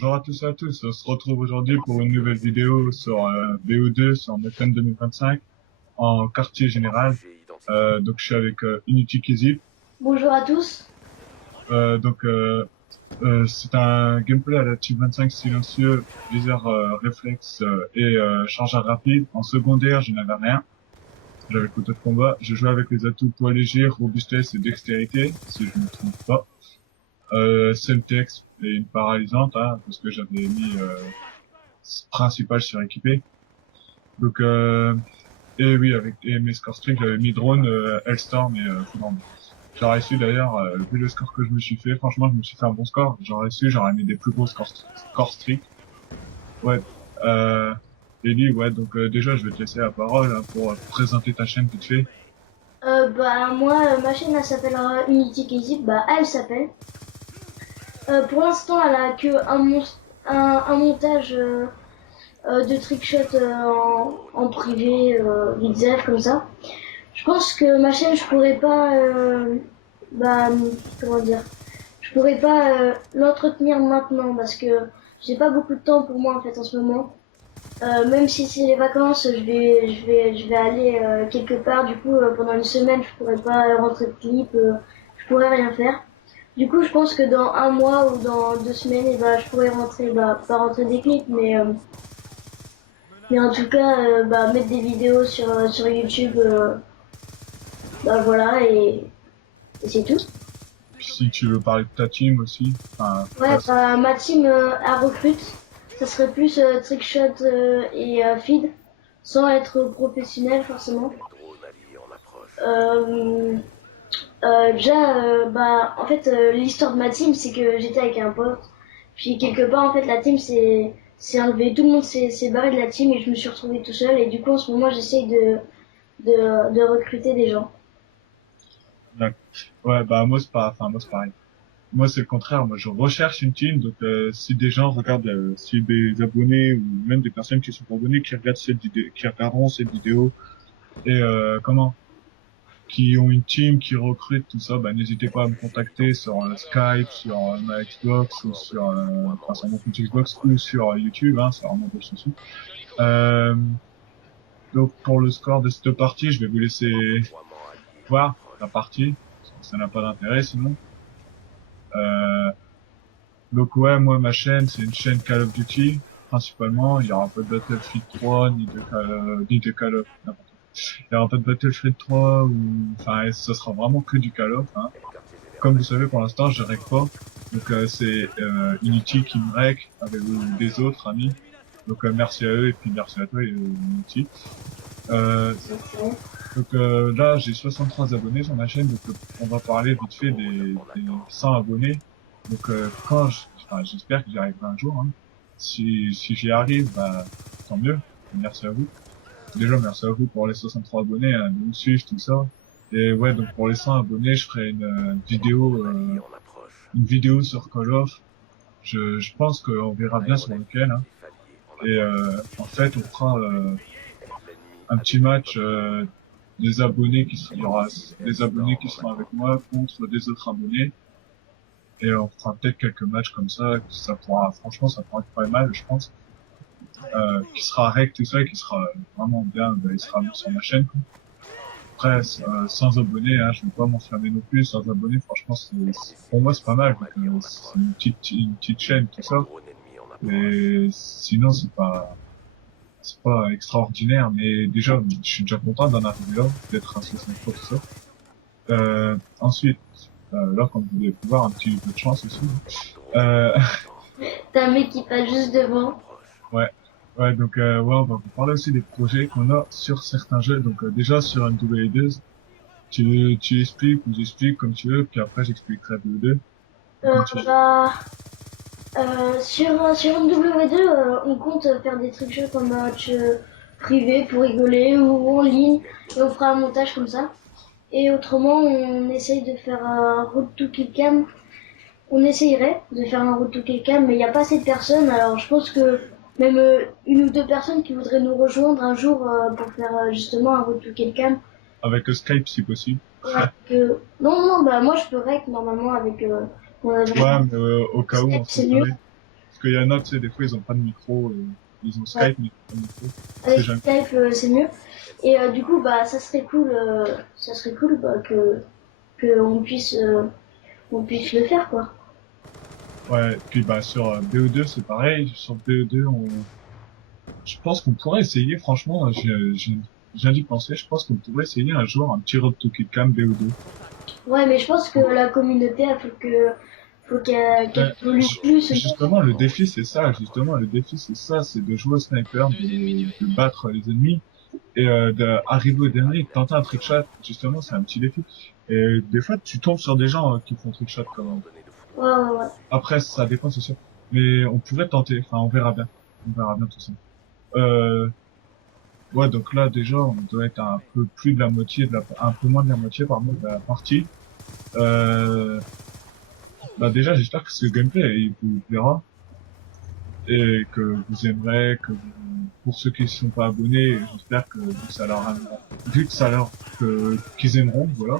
Bonjour à tous et à tous, on se retrouve aujourd'hui pour une nouvelle vidéo sur BO2 sur Mefen 2025 en quartier général. Donc je suis avec Unity Kizip. Bonjour à tous. C'est un gameplay à la Type 25 silencieux, viseur réflexe et chargeur rapide. En secondaire, je n'avais rien. J'avais couteau de combat. Je jouais avec les atouts poids léger, robustesse et dextérité, si je ne me trompe pas. Semtex et une paralysante, hein, parce que j'avais mis principal suréquipé. Donc, et oui, avec et mes scores strict, j'avais mis drone, Hellstorm et Foudre. J'aurais su d'ailleurs, vu le score que je me suis fait, franchement, je me suis fait un bon score. J'aurais su, j'aurais mis des plus gros scores strict. Ouais. Euh, Ellie, ouais, donc déjà, je vais te laisser la parole hein, pour présenter ta chaîne vite fait. Moi, ma chaîne elle s'appellera Unity Kizip. Bah, elle s'appelle. Pour l'instant, elle a que un montage de trickshot en privé, vite fait, comme ça. Je pense que ma chaîne, je pourrais pas, bah, comment dire, je pourrais pas l'entretenir maintenant parce que j'ai pas beaucoup de temps pour moi en fait en ce moment. Même si c'est les vacances, je vais aller quelque part. Du coup, pendant une semaine, je pourrais pas rentrer de clip, je pourrais rien faire. Du coup, je pense que dans un mois ou dans 2 semaines, je pourrais rentrer, pas rentrer des clips, mais en tout cas, mettre des vidéos sur YouTube, voilà, et c'est tout. Si tu veux parler de ta team aussi, enfin, Ouais, là, ma team, elle recrute. Ça serait plus trickshot et feed, sans être professionnel forcément. Euh, en fait, l'histoire de ma team, c'est que j'étais avec un pote. Puis quelque part, en fait, la team s'est enlevé. Tout le monde s'est barré de la team et je me suis retrouvée tout seul. Et du coup, en ce moment, j'essaye de recruter des gens. d'accord. Ouais, bah moi c'est pas, enfin moi c'est pareil. Moi, c'est le contraire. Moi, je recherche une team. Donc, si des gens regardent, si des abonnés ou même des personnes qui sont pas abonnées, qui regardent cette vidéo, qui regarderont cette vidéo et qui ont une team, qui recrute tout ça, bah, n'hésitez pas à me contacter sur Skype, sur ma Xbox ou sur, enfin, sur mon compte Xbox ou sur YouTube. Hein, c'est vraiment pas de souci. Euh, donc, pour le score de cette partie, je vais vous laisser voir la partie. Parce que ça n'a pas d'intérêt sinon. Euh, Donc ouais, moi ma chaîne c'est une chaîne Call of Duty principalement. Il y aura pas de Battlefield 3 ni de Call of. N'importe quoi. Il y aura pas de Battlefield 3 ou enfin ça sera vraiment que du Call of. Hein. Comme vous savez pour l'instant je règle pas. Donc c'est Unity qui me règle avec des autres amis. Donc merci à eux et puis merci à toi Unity. Euh, Là j'ai 63 abonnés sur ma chaîne donc on va parler vite fait des 100 abonnés. Donc enfin, j'espère que j'y arriverai un jour. Hein. Si j'y arrive, bah tant mieux. Merci à vous. Déjà merci à vous pour les 63 abonnés, hein, de me suivre tout ça. Et ouais donc pour les 100 abonnés, je ferai une vidéo sur Call of. Je pense qu'on verra bien sur lequel. Hein. Et en fait on fera un petit match il y aura des abonnés qui seront avec moi contre des autres abonnés. Et on fera peut-être quelques matchs comme ça pourra, franchement, ça pourra être pas mal, je pense, qui sera rec tout ça et qui sera vraiment bien, il sera mis sur ma chaîne, quoi. Après, sans abonnés, hein, je vais pas m'enflammer non plus, sans abonnés, franchement, pour moi, c'est pas mal, donc, c'est une petite chaîne, tout ça. Et sinon, c'est pas extraordinaire, mais déjà, je suis déjà content d'en arriver là, d'être à 63, tout ça. Ensuite, là, comme vous pouvez voir, un petit peu de chance aussi. Euh, T'as un mec qui passe juste devant. Ouais, ouais, donc ouais, on va vous parler aussi des projets qu'on a sur certains jeux. Donc déjà sur MW2, tu expliques ou j'explique comme tu veux, puis après j'expliquerai BO2, Euh, comme tu veux. bah, sur MW2, on compte faire des trickshots en match privé pour rigoler ou en ligne et on fera un montage comme ça. Et autrement, on essaye de faire un road to kill cam. On essayerait de faire un road to kill cam, mais il n'y a pas assez de personnes. Alors je pense que même une ou deux personnes qui voudraient nous rejoindre un jour pour faire justement un road to kill cam. Avec Skype si possible. Non, non, bah moi je peux rec normalement avec mon agent. Ouais, mais au cas où, Skype on sait c'est mieux. jamais. Parce qu'il y en a, tu sais, des fois, ils ont pas de micro, ils ont Ouais. Skype, mais ils ont pas de micro. C'est Avec jamais. Skype, c'est mieux. Et du coup, bah, ça serait cool bah, que on puisse le faire, quoi. Ouais, puis bah sur BO2, c'est pareil. Sur BO2, je pense qu'on pourrait essayer, franchement, je viens d'y penser, je pense qu'on pourrait essayer un jour un petit Road to Kid Cam BO2. Ouais, mais je pense que la communauté, il faut qu'elle Ouais, évolue plus. justement, le défi, c'est ça. Justement, le défi, c'est ça, c'est de jouer au sniper, de battre les ennemis et d'arriver au dernier, de tenter un trickshot. Justement, c'est un petit défi. Et des fois, tu tombes sur des gens qui font trickshot quand même. Ouais, ouais, ouais. Après, ça dépend, c'est sûr. Mais on pourrait tenter. Enfin, on verra bien. On verra bien tout ça. Euh, ouais, donc là, déjà, on doit être à un peu plus de la moitié un peu moins de la moitié, pardon, de la partie. Euh, bah déjà, j'espère que ce gameplay, il vous plaira. Et que vous aimerez, pour ceux qui ne sont pas abonnés, j'espère que vu que ça leur, qu'ils aimeront, voilà,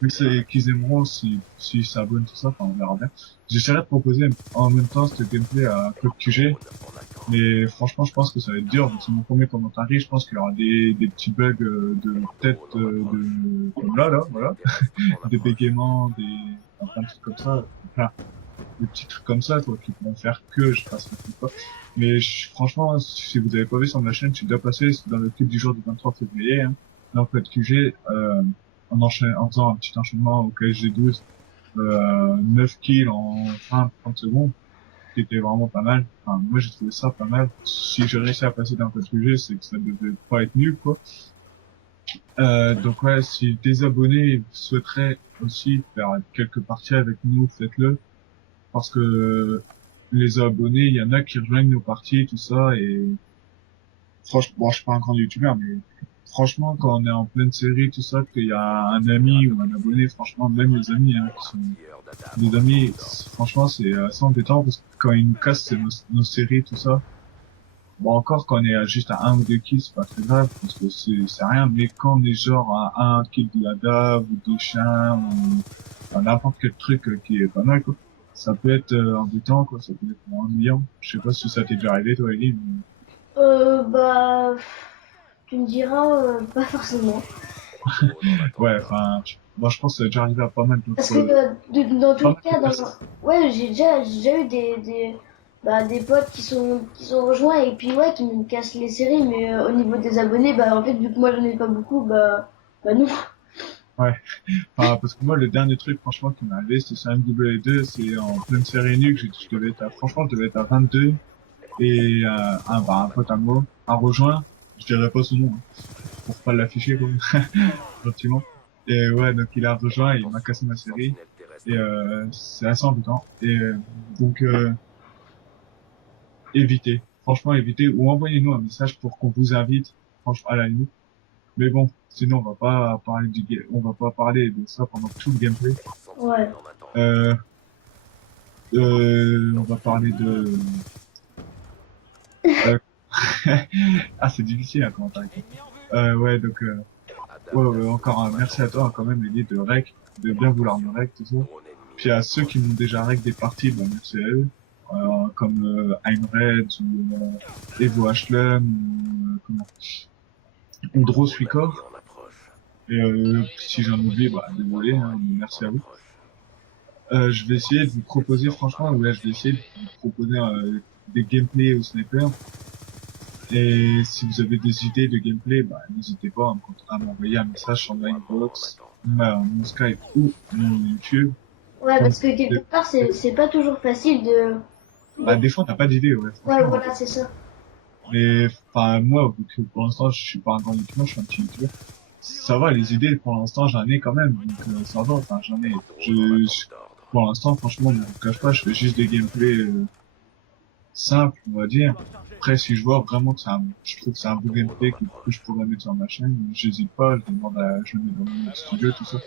vu que c'est, qu'ils aimeront s'ils s'abonnent, tout ça, enfin, on verra bien. J'essaierai de proposer en même temps ce gameplay à Code QG, mais franchement, je pense que ça va être dur, c'est mon premier commentaire, je pense qu'il y aura des petits bugs de tête, comme là, voilà, des bégaiements, enfin, plein de trucs comme ça, enfin, des petits trucs comme ça, quoi, qui pourront faire que je fasse le truc, quoi. Mais franchement, si vous avez pas vu sur ma chaîne, je suis déjà passé dans le clip du jour du 23 février, hein, dans le code QG, en faisant un petit enchaînement au KSG12, 9 kills en 20-30 secondes, qui était vraiment pas mal. Enfin, moi, j'ai trouvé ça pas mal. Si j'ai réussi à passer dans le code QG, c'est que ça devait pas être nul, quoi. Donc ouais, si des abonnés souhaiteraient aussi faire quelques parties avec nous, faites-le. Parce que les abonnés, il y en a qui rejoignent nos parties, tout ça, et franchement, bon, je suis pas un grand youtubeur, mais franchement, quand on est en pleine série, tout ça, qu'il y a un ami ou un abonné, franchement, même les amis, hein, qui sont des amis, franchement, c'est assez embêtant parce que quand ils nous cassent nos séries, tout ça, bon, encore quand on est juste à un ou deux kills, c'est pas très grave, parce que c'est rien, mais quand on est genre à un kill de la dave ou des chiens, ou enfin, n'importe quel truc qui est pas mal, quoi. Ça peut être embêtant, quoi, ça peut être ennuyant. Je sais pas si ça t'est déjà arrivé, toi, Ellie, mais... Bah, tu me diras, pas forcément. Ouais, enfin, moi, je pense que ça a déjà arrivé à pas mal Parce que d'autres, dans tous pas les mal de cas, personnes. ouais, j'ai déjà eu bah, des potes qui sont rejoints et puis ouais, qui me cassent les séries, mais au niveau des abonnés, bah en fait, vu que moi j'en ai pas beaucoup, bah non. Ouais, enfin, parce que moi, le dernier truc, franchement, qui m'est arrivé, c'était sur MW2, c'est en pleine série nuque, je devais être franchement, je devais être à 22, et un pote à moi, a rejoint, je dirais pas son nom, hein, pour pas l'afficher, quoi. Gentiment. Et ouais, donc il a rejoint, il m'a cassé ma série. Et c'est assez embêtant. Et donc évitez. Franchement, évitez. Ou envoyez-nous un message pour qu'on vous invite. Franchement, à la limite. Mais bon, sinon on va pas parler de ça pendant tout le gameplay. Ouais. Euh, on va parler de... euh, ah, c'est difficile à commenter. Ouais, donc ouais, encore un merci à toi hein, quand même, Elie, de rec, de bien vouloir me rec, tout ça. Puis à ceux qui m'ont déjà rec des parties, bah, merci à eux, comme Aimred ou Evo Ashlum ou ou Dross Suicor. Et si j'en oublie, bah désolé, hein, mais merci à vous. Je vais essayer de vous proposer, franchement, ouais, je vais essayer de vous proposer des gameplays au sniper. Et si vous avez des idées de gameplay, bah n'hésitez pas à m'envoyer un message sur ma inbox, mon Skype ou mon YouTube. Ouais, Comme parce que quelque part, c'est pas toujours facile de... bah, des fois, t'as pas d'idée, ouais, Ouais, franchement. voilà, c'est ça. Mais, enfin, moi, vu que pour l'instant, je suis pas un grand youtubeur, je suis un petit youtubeur. Ça va, les idées, pour l'instant, j'en ai quand même. Donc, ça va, enfin, j'en ai. Pour l'instant, franchement, je vous cache pas, je fais juste des gameplays, simples, on va dire. Après, si je vois vraiment que je trouve que c'est un beau gameplay que je pourrais mettre sur ma chaîne, j'hésite pas, je le mets dans mon studio, tout ça.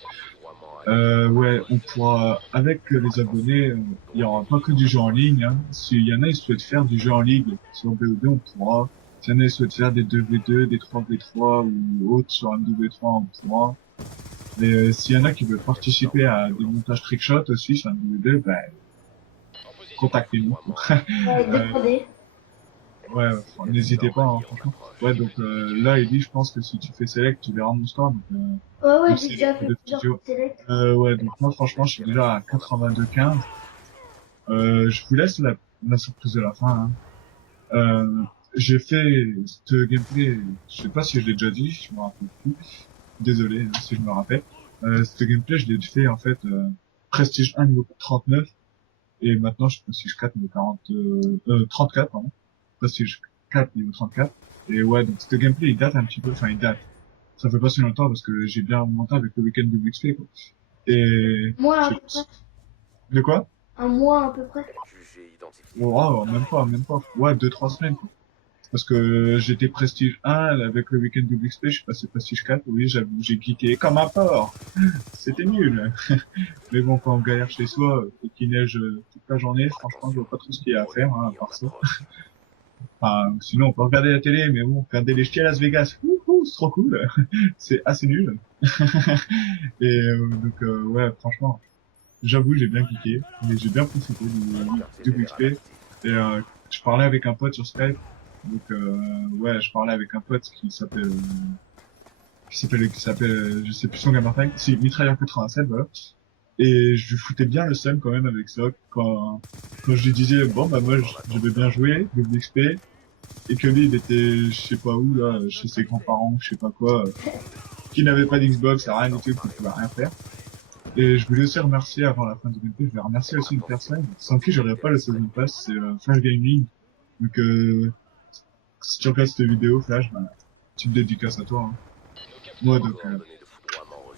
Ouais, on pourra, avec les abonnés, il y aura pas que du jeu en ligne, hein. S'il y en a, ils souhaitent faire du jeu en ligne sur BO2, on pourra. S'il y en a, ils souhaitent faire des 2v2, des 3v3 ou autres sur un 2v3, on pourra. Et s'il y en a qui veulent participer à des montages trickshot aussi sur un 2v2, ben, contactez-nous. Euh, Demandez. ouais, enfin, n'hésitez pas, hein, franchement. Ouais, donc là, il dit, je pense que si tu fais select, tu verras mon score. Donc, Ouais, donc j'ai c'est déjà fait le plusieurs studio. sélects. Ouais, donc moi, franchement, je suis déjà à 82-15. Je vous laisse la surprise de la fin, hein. J'ai fait ce gameplay, je sais pas si je l'ai déjà dit, je me rappelle plus. Désolé hein, si je me rappelle. Ce gameplay, je l'ai fait en fait Prestige 1 niveau 39 et maintenant je suis Prestige 4 niveau 34 pardon. Prestige 4 niveau 34. Et ouais, donc ce gameplay il date un petit peu, enfin il date. Ça fait pas si longtemps parce que j'ai bien remonté avec le week-end de XP quoi. Et Moi, à je- peu près. de quoi? Un mois, à peu près. Oh, même pas. Ouais, 2-3 semaines quoi. Parce que j'étais Prestige 1, avec le week-end de XP, je suis passé Prestige 4, oui, j'avoue, j'ai geeké comme un porc. C'était nul. Mais bon, quand on galère chez soi et qu'il neige toute la journée, franchement, je vois pas trop ce qu'il y a à faire, hein, à part ça. Enfin, sinon, on peut regarder la télé, mais bon, regarder les ch'tis à Las Vegas, wouhou, c'est trop cool. C'est assez nul. Et ouais, franchement, j'avoue, j'ai bien geeké, mais j'ai bien profité du XP. Et je parlais avec un pote sur Skype. Donc ouais, je parlais avec un pote qui s'appelle je sais plus son gamer tag, si Mitrailleur 87 voilà. Et je lui foutais bien le seum quand même avec ça quand je lui disais bon bah moi je vais bien jouer de XP et que lui il était je sais pas où là chez ses grands-parents je sais pas quoi qui n'avait pas d'Xbox rien du tout qui pouvait rien faire. Et je voulais aussi remercier avant la fin du gameplay, je vais remercier aussi une personne sans qui j'aurais pas le season pass, c'est Flash Gaming. Donc si tu regardes cette vidéo Flash, bah, tu te dédicaces à toi, hein. Ouais,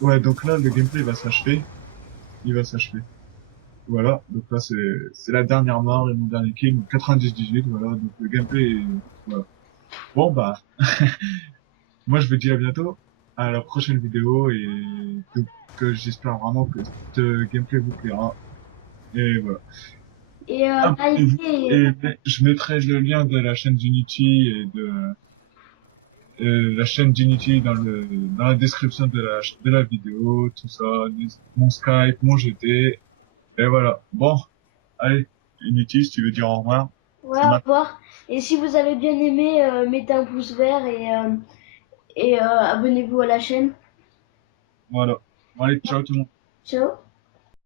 ouais, donc là, le gameplay va s'achever. Il va s'achever. Voilà. Donc là, c'est la dernière mort et mon dernier kill. Donc 90-18, voilà. Donc le gameplay, voilà. Bon, bah, moi, je vous dis à bientôt. À la prochaine vidéo et donc, j'espère vraiment que ce gameplay vous plaira. Et voilà. Et Ah, likez. je mettrai le lien de la chaîne d'Unity et de la chaîne d'Unity dans la description de la vidéo, tout ça, mon Skype, mon GT, et voilà. Bon, allez, Unity, si tu veux dire au revoir, Ouais, c'est au maintenant. revoir. Et si vous avez bien aimé, mettez un pouce vert et abonnez-vous à la chaîne. Voilà. Bon, allez, ciao tout le monde. Ciao.